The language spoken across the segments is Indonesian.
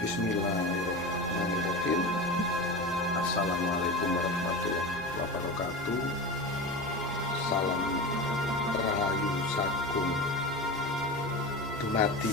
Bismillahirrahmanirrahim. Assalamualaikum warahmatullahi wabarakatuh. Salam Rahayu Sagung Dumadi.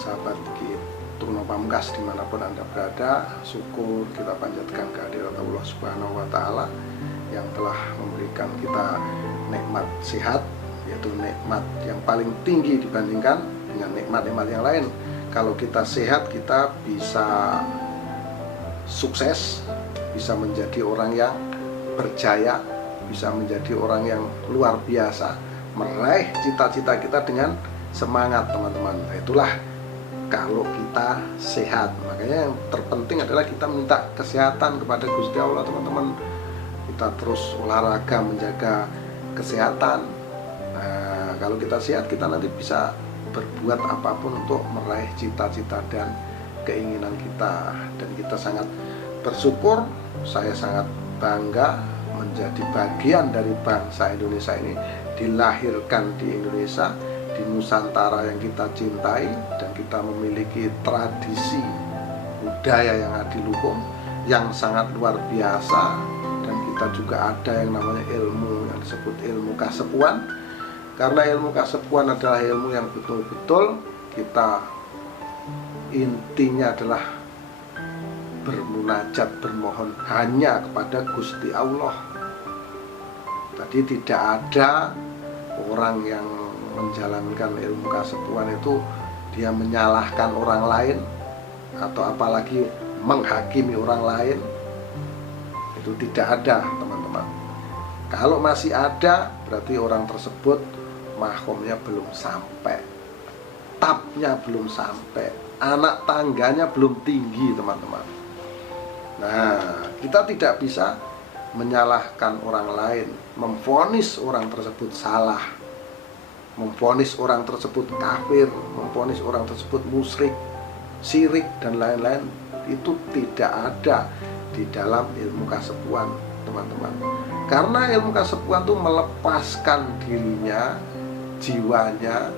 Sahabat Turno Pamungkas dimanapun Anda berada, syukur kita panjatkan kehadirat Allah Subhanahu wa Ta'ala yang telah memberikan kita nikmat sehat, yaitu nikmat yang paling tinggi dibandingkan dengan nikmat-nikmat yang lain. Kalau kita sehat, kita bisa sukses, bisa menjadi orang yang berjaya, bisa menjadi orang yang luar biasa, meraih cita-cita kita dengan semangat, teman-teman. Itulah kalau kita sehat. Makanya yang terpenting adalah kita minta kesehatan kepada Gusti Allah, teman-teman. Kita terus olahraga, menjaga kesehatan. Nah, kalau kita sehat, kita nanti bisa berbuat apapun untuk meraih cita-cita dan keinginan kita. Dan kita sangat bersyukur, saya sangat bangga menjadi bagian dari bangsa Indonesia ini, dilahirkan di Indonesia, di Nusantara yang kita cintai, dan kita memiliki tradisi budaya yang adiluhung yang sangat luar biasa. Dan kita juga ada yang namanya ilmu yang disebut ilmu kasepuan, karena ilmu kasepuan adalah ilmu yang betul-betul kita intinya adalah bermunajat, bermohon hanya kepada Gusti Allah. Tadi tidak ada orang yang menjalankan ilmu kasepuan itu dia menyalahkan orang lain atau apalagi menghakimi orang lain. Itu tidak ada, teman-teman. Kalau masih ada, berarti orang tersebut mahkomnya belum sampai, tapnya belum sampai, anak tangganya belum tinggi, teman-teman. Nah, kita tidak bisa menyalahkan orang lain, memvonis orang tersebut salah, memvonis orang tersebut kafir, memvonis orang tersebut musyrik, syirik, dan lain-lain. Itu tidak ada di dalam ilmu kasepuan, teman-teman. Karena ilmu kasepuan itu melepaskan dirinya, jiwanya,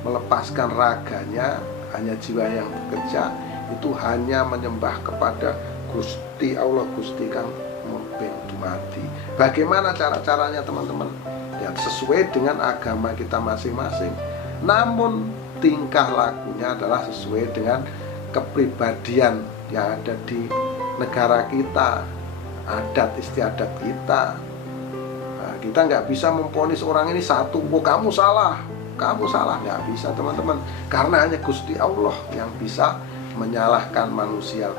melepaskan raganya, hanya jiwa yang bekerja, itu hanya menyembah kepada Gusti Allah, Gusti Kang Mumping Dumadi. Bagaimana cara-caranya, teman-teman? Ya, sesuai dengan agama kita masing-masing. Namun tingkah lakunya adalah sesuai dengan kepribadian yang ada di negara kita, adat istiadat kita. Nah, kita nggak bisa memvonis orang ini satu, oh kamu salah, nggak bisa, teman-teman. Karena hanya Gusti Allah yang bisa menyalahkan manusia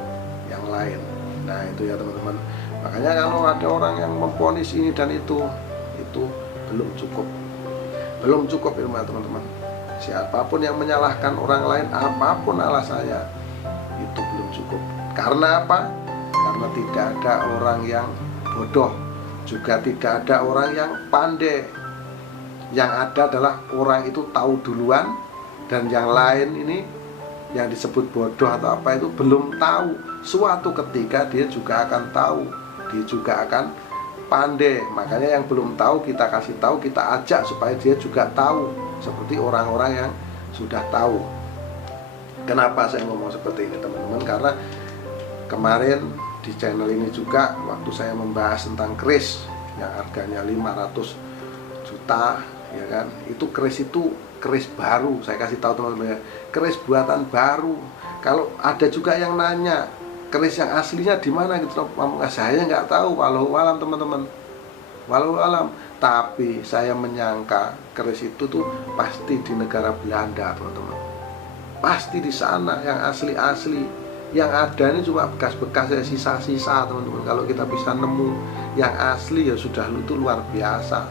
yang lain. Nah, itu ya, teman-teman. Makanya kalau ada orang yang memvonis ini dan itu belum cukup ilmu, teman-teman. Siapapun yang menyalahkan orang lain, apapun alasannya, itu belum cukup. Karena apa? Karena tidak ada orang yang bodoh, juga tidak ada orang yang pandai. Yang ada adalah orang itu tahu duluan, dan yang lain ini yang disebut bodoh atau apa itu belum tahu. Suatu ketika dia juga akan tahu, dia juga akan pandai. Makanya yang belum tahu kita kasih tahu, kita ajak supaya dia juga tahu, seperti orang-orang yang sudah tahu. Kenapa saya ngomong seperti ini, teman-teman? Karena kemarin di channel ini juga waktu saya membahas tentang keris yang harganya 500 juta, ya kan? Itu keris baru. Saya kasih tahu, teman-teman, ya, keris buatan baru. Kalau ada juga yang nanya keris yang aslinya di mana gitu, saya nggak tahu, walau alam, teman-teman, walau alam. Tapi saya menyangka keris itu tuh pasti di negara Belanda, teman-teman. Pasti di sana yang asli-asli. Yang ada ini cuma bekas-bekas, ya, sisa-sisa, teman-teman. Kalau kita bisa nemu yang asli, ya sudah, itu luar biasa.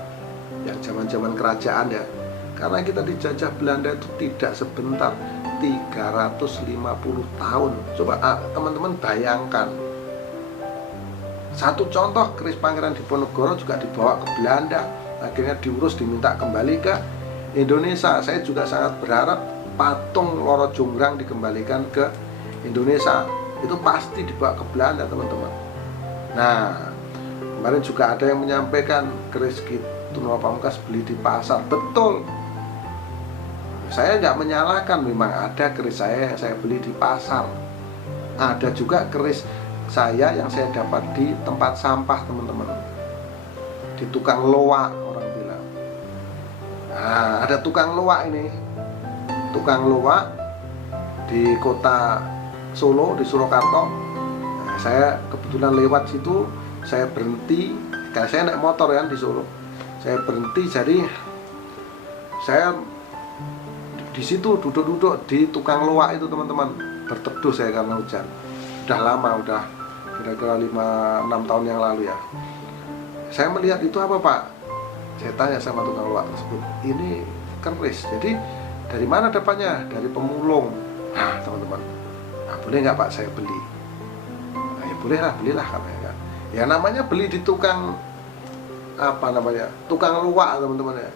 Yang zaman-zaman kerajaan, ya. Karena kita dijajah Belanda itu tidak sebentar, 350 tahun. Coba teman-teman bayangkan. Satu contoh, keris Pangeran Diponegoro juga dibawa ke Belanda, akhirnya diurus, diminta kembali ke Indonesia. Saya juga sangat berharap patung Loro Jonggrang dikembalikan ke Indonesia, itu pasti dibawa ke Belanda teman-teman. Nah, kemarin juga ada yang menyampaikan keris Ki Tunomo Pamungkas beli di pasar. Betul, saya nggak menyalahkan, memang ada keris saya yang saya beli di pasar. Ada juga keris saya yang saya dapat di tempat sampah teman-teman, di tukang loak orang bilang. Nah, ada tukang loak ini, tukang loak di kota Solo, di Surakarta. Nah, saya kebetulan lewat situ, saya berhenti, karena saya naik motor kan di Solo. Saya berhenti, jadi saya di situ duduk-duduk di tukang loak itu teman-teman, berteduh saya karena hujan. Udah lama, udah kira-kira 5-6 tahun yang lalu ya. Saya melihat itu apa Pak? Saya tanya sama tukang loak tersebut, ini keris, jadi dari mana dapatnya? Dari pemulung. Nah teman-teman, nah, boleh nggak Pak saya beli? Nah, ya boleh lah, belilah katanya kan. Ya namanya beli di tukang apa namanya, tukang loak teman-teman ya.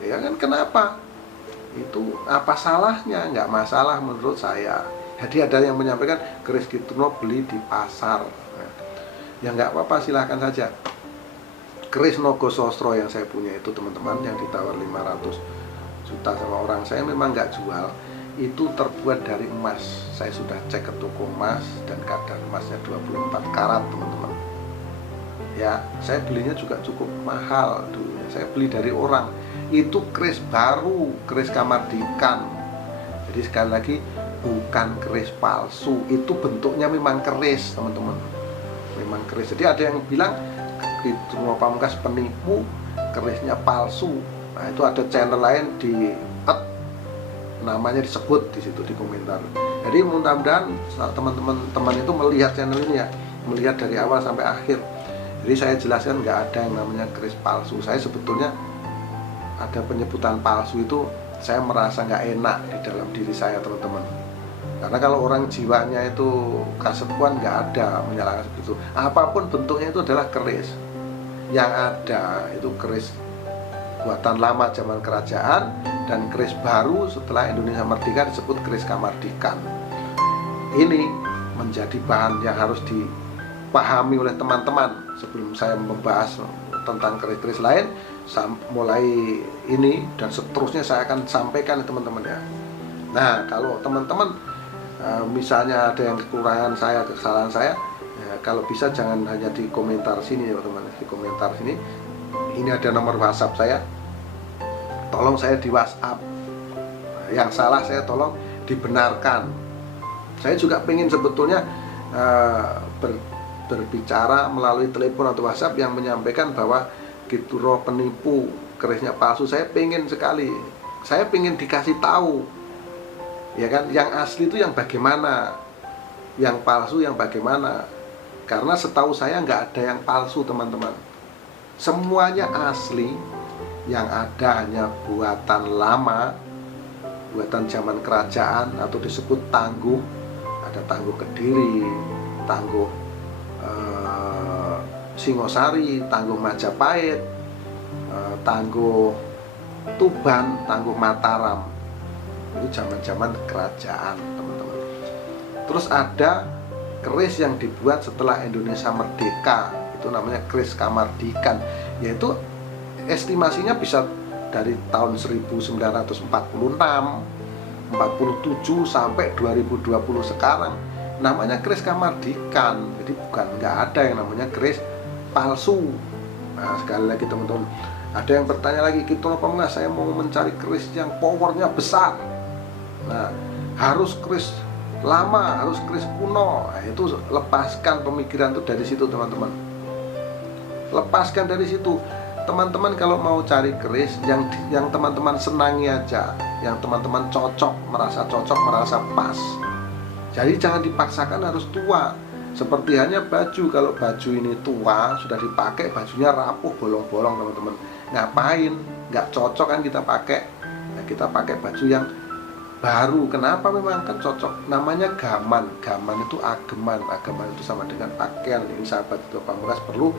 Ya kan, kenapa? Itu apa salahnya? Nggak masalah menurut saya. Jadi ada yang menyampaikan keris Ki Tunomo beli di pasar. Nah, ya nggak apa-apa, silahkan saja. Keris Nogosostro yang saya punya itu teman-teman, yang ditawar 500 juta sama orang, saya memang nggak jual. Itu terbuat dari emas. Saya sudah cek ke toko emas dan kadar emasnya 24 karat teman-teman. Ya, saya belinya juga cukup mahal dulunya. Saya beli dari orang. Itu keris baru, keris Kamardikan. Jadi sekali lagi, bukan keris palsu. Itu bentuknya memang keris teman-teman, memang keris. Jadi ada yang bilang Ki Tunomo Pamungkas penipu, kerisnya palsu. Nah itu ada channel lain di namanya disebut di situ di komentar. Jadi mudah-mudahan teman-teman itu melihat channel ini ya, melihat dari awal sampai akhir. Jadi saya jelaskan nggak ada yang namanya keris palsu. Saya sebetulnya ada penyebutan palsu itu saya merasa nggak enak di dalam diri saya teman-teman. Karena kalau orang jiwanya itu kasepuan, nggak ada menyalahkan seperti itu. Apapun bentuknya itu adalah keris. Yang ada itu keris buatan lama zaman kerajaan dan keris baru setelah Indonesia merdeka disebut keris Kamardikan. Ini menjadi bahan yang harus dipahami oleh teman-teman. Sebelum saya membahas tentang keris-keris lain, mulai ini dan seterusnya saya akan sampaikan teman-teman ya. Nah kalau teman-teman misalnya ada yang kekurangan saya, kesalahan saya ya, kalau bisa jangan hanya di komentar sini ya teman-teman. Di komentar sini ini ada nomor WhatsApp saya, tolong saya di WhatsApp. Yang salah saya tolong dibenarkan. Saya juga pengen sebetulnya berbicara melalui telepon atau WhatsApp yang menyampaikan bahwa Ki Tunomo penipu, kerisnya palsu. Saya pengen sekali, saya pengen dikasih tahu ya kan, yang asli itu yang bagaimana, yang palsu yang bagaimana. Karena setahu saya nggak ada yang palsu teman-teman, semuanya asli. Yang ada hanya buatan lama, buatan zaman kerajaan atau disebut tangguh. Ada tangguh Kediri, tangguh Singosari, tangguh Majapahit, tangguh Tuban, tangguh Mataram. Itu zaman-zaman kerajaan teman-teman. Terus ada keris yang dibuat setelah Indonesia merdeka, itu namanya keris Kamardikan, yaitu estimasinya bisa dari tahun 1946, 47 sampai 2020 sekarang. Namanya keris Kamardikan. Jadi bukan, nggak ada yang namanya keris palsu. Nah sekali lagi teman-teman, ada yang bertanya lagi, Ki Tunomo Pamungkas, saya mau mencari keris yang powernya besar. Nah harus keris lama, harus keris kuno. Nah, itu lepaskan pemikiran itu dari situ teman-teman. Lepaskan dari situ. Teman-teman kalau mau cari keris yang teman-teman senangi aja, yang teman-teman cocok, merasa pas. Jadi jangan dipaksakan harus tua. Seperti hanya baju, kalau baju ini tua, sudah dipakai, bajunya rapuh, bolong-bolong teman-teman. Ngapain? Nggak cocok kan kita pakai. Nah, kita pakai baju yang baru. Kenapa? Memang kan cocok. Namanya gaman. Gaman itu ageman. Ageman itu sama dengan pakaian. Ini sahabat Tunomo Pamungkas perlu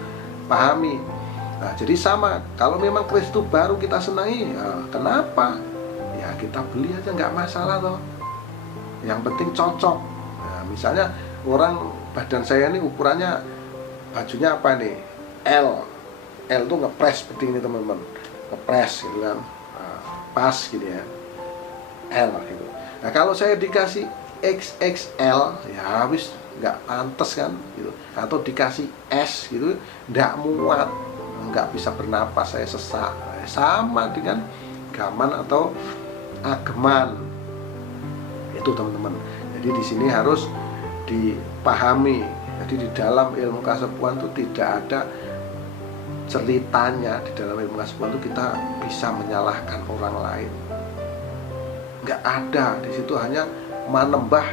pahami. Nah jadi sama, kalau memang keris itu baru kita senangi, ya, kenapa? Ya kita kita beli aja nggak masalah toh, yang penting cocok. Nah, misalnya orang badan saya ini ukurannya bajunya apa nih, L tuh ngepres seperti ini teman-teman, ngepres gitu kan, nah, pas gitu ya, L gitu. Nah kalau saya dikasih XXL ya wis nggak pantas kan gitu, atau dikasih S gitu nggak muat, nggak bisa bernapas, saya sesak. Sama dengan gaman atau ageman itu teman-teman. Jadi di sini harus dipahami. Jadi di dalam ilmu kasepuan itu tidak ada ceritanya. Di dalam ilmu kasepuan itu kita bisa menyalahkan orang lain, nggak ada. Di situ hanya manembah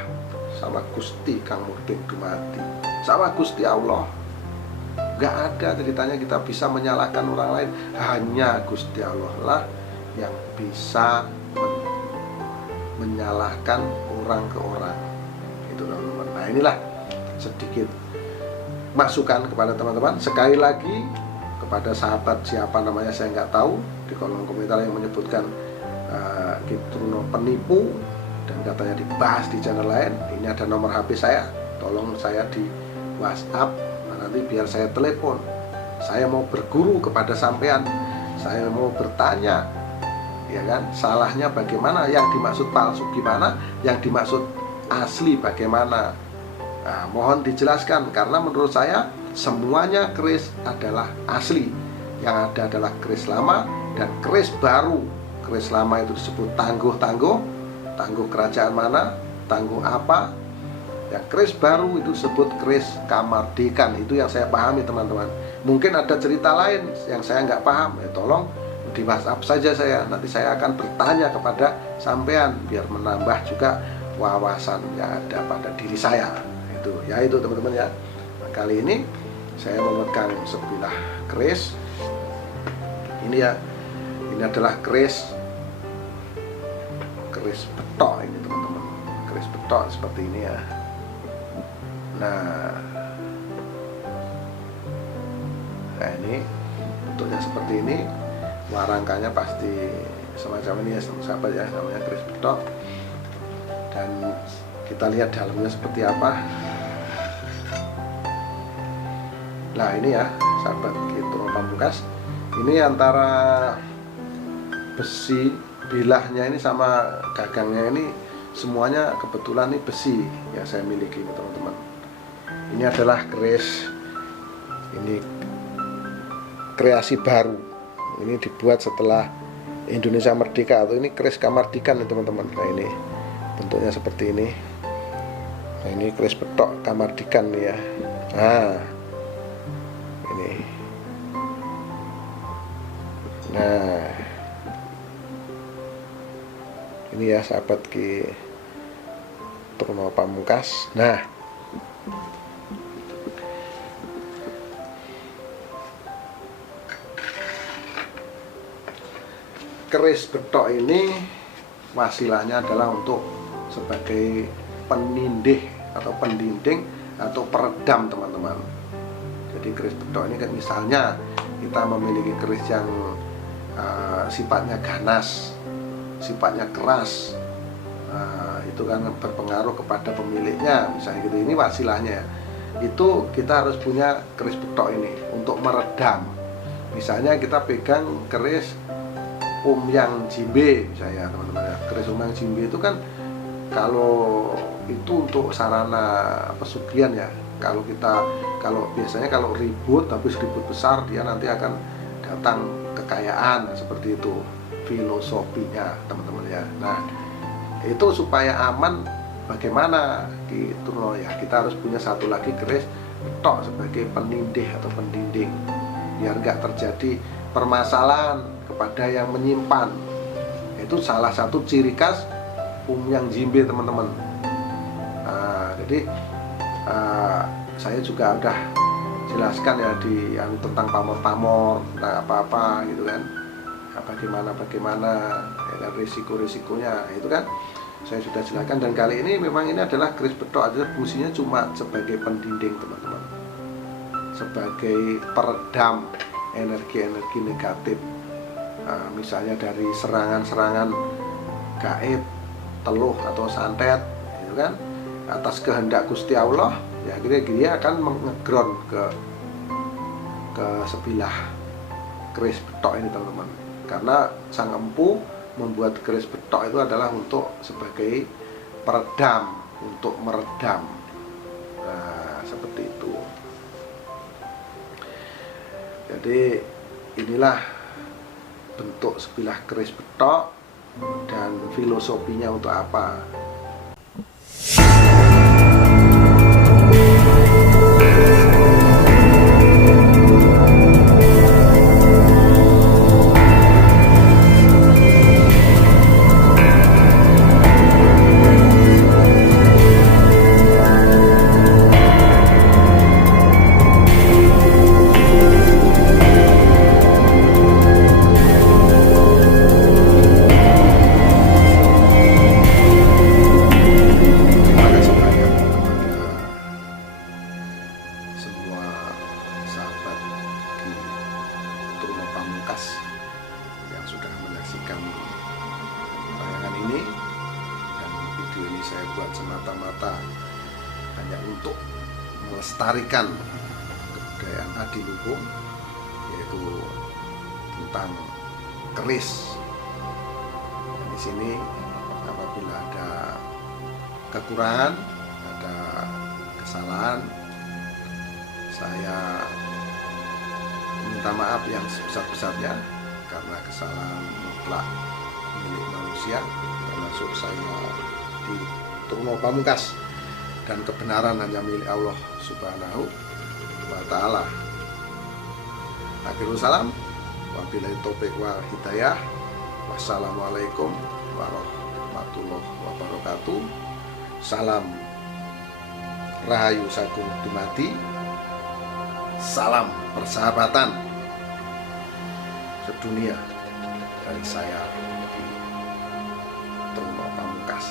sama Gusti Kang Murding Dumadi, sama Gusti Allah. Nggak ada ceritanya kita bisa menyalahkan orang lain. Hanya Gusti Allah lah yang bisa menyalahkan orang ke orang. Itu teman-teman. Nah inilah sedikit masukan kepada teman-teman. Sekali lagi kepada sahabat siapa namanya saya nggak tahu, di kolom komentar yang menyebutkan Kitruno penipu dan katanya dibahas di channel lain. Ini ada nomor HP saya, tolong saya di WhatsApp, nanti biar saya telepon. Saya mau berguru kepada sampean, saya mau bertanya, ya kan, salahnya bagaimana, yang dimaksud palsu gimana, yang dimaksud asli bagaimana. Nah, mohon dijelaskan, karena menurut saya semuanya keris adalah asli. Yang ada adalah keris lama dan keris baru. Keris lama itu disebut tangguh-tangguh, tangguh kerajaan mana, tangguh apa. Yang keris baru itu disebut keris Kamardikan. Itu yang saya pahami teman-teman. Mungkin ada cerita lain yang saya nggak paham, ya tolong di WhatsApp saja saya. Nanti saya akan bertanya kepada sampean biar menambah juga wawasan yang ada pada diri saya. Itu ya, itu teman-teman ya. Nah, kali ini saya memegang sebilah keris. Ini ya, ini adalah keris betok ini teman-teman. Keris betok seperti ini ya. Nah ini bentuknya seperti ini. Warangkanya pasti semacam ini ya sahabat ya, namanya keris betok. Dan kita lihat dalamnya seperti apa. Nah ini ya sahabat Kitruno Pamungkas, ini antara besi bilahnya ini sama gagangnya ini semuanya kebetulan ini besi yang saya miliki teman-teman. Ini adalah keris, ini kreasi baru, ini dibuat setelah Indonesia merdeka, atau ini keris Kamardikan teman-teman. Nah ini bentuknya seperti ini. Nah ini keris betok Kamardikan nih ya. Nah ini, nah ini ya sahabat Kitruno Pamungkas. Nah keris betok ini wasilahnya adalah untuk sebagai penindih atau pendinding atau peredam teman-teman. Jadi keris betok ini kan misalnya kita memiliki keris yang sifatnya ganas, sifatnya keras, itu kan berpengaruh kepada pemiliknya misalnya gitu. Ini wasilahnya, itu kita harus punya keris betok ini untuk meredam. Misalnya kita pegang keris Umyang Jimbe misalnya teman-teman ya. Keris Umyang Jimbe itu kan kalau itu untuk sarana pesugihan ya. Kalau biasanya kalau ribut, habis ribut besar, dia nanti akan datang kekayaan, seperti itu filosofinya teman-teman ya. Nah itu supaya aman, bagaimana gitu ya, kita harus punya satu lagi keris betok sebagai penindih atau pendinding, biar nggak terjadi permasalahan kepada yang menyimpan. Itu salah satu ciri khas Umyang Jimbe teman-teman. Nah, jadi saya juga udah jelaskan ya tentang pamor-pamor, tentang apa-apa gitu kan. Nah, bagaimana ya kan, risiko-risikonya itu kan saya sudah jelaskan. Dan kali ini memang ini adalah keris betok aja, fungsinya cuma sebagai pendinding teman-teman, sebagai peredam energi-energi negatif. Misalnya dari serangan-serangan gaib, teluh atau santet, gitu kan, atas kehendak Gusti Allah, ya akhirnya dia akan mengegron ke sebilah keris betok ini, teman-teman. Karena sang empu membuat keris betok itu adalah untuk sebagai peredam, untuk meredam. Nah, seperti itu. Jadi inilah bentuk sebilah keris betok dan filosofinya untuk apa. Yang sudah menyaksikan tayangan ini, dan video ini saya buat semata-mata hanya untuk melestarikan kebudayaan adiluhung, yaitu tentang keris. Dan di sini apabila ada kekurangan, ada kesalahan, saya minta maaf yang sebesar-besarnya, karena kesalahan mutlak milik manusia, termasuk saya di Turno Pamungkas, dan kebenaran hanya milik Allah Subhanahu wa Ta'ala. Akhirul salam, wabillahi taufiq wal hidayah. Wassalamualaikum warahmatullahi wabarakatuh. Salam Rahayu Sagung Dumadi. Salam persahabatan sedunia dari saya di Turno Pamungkas.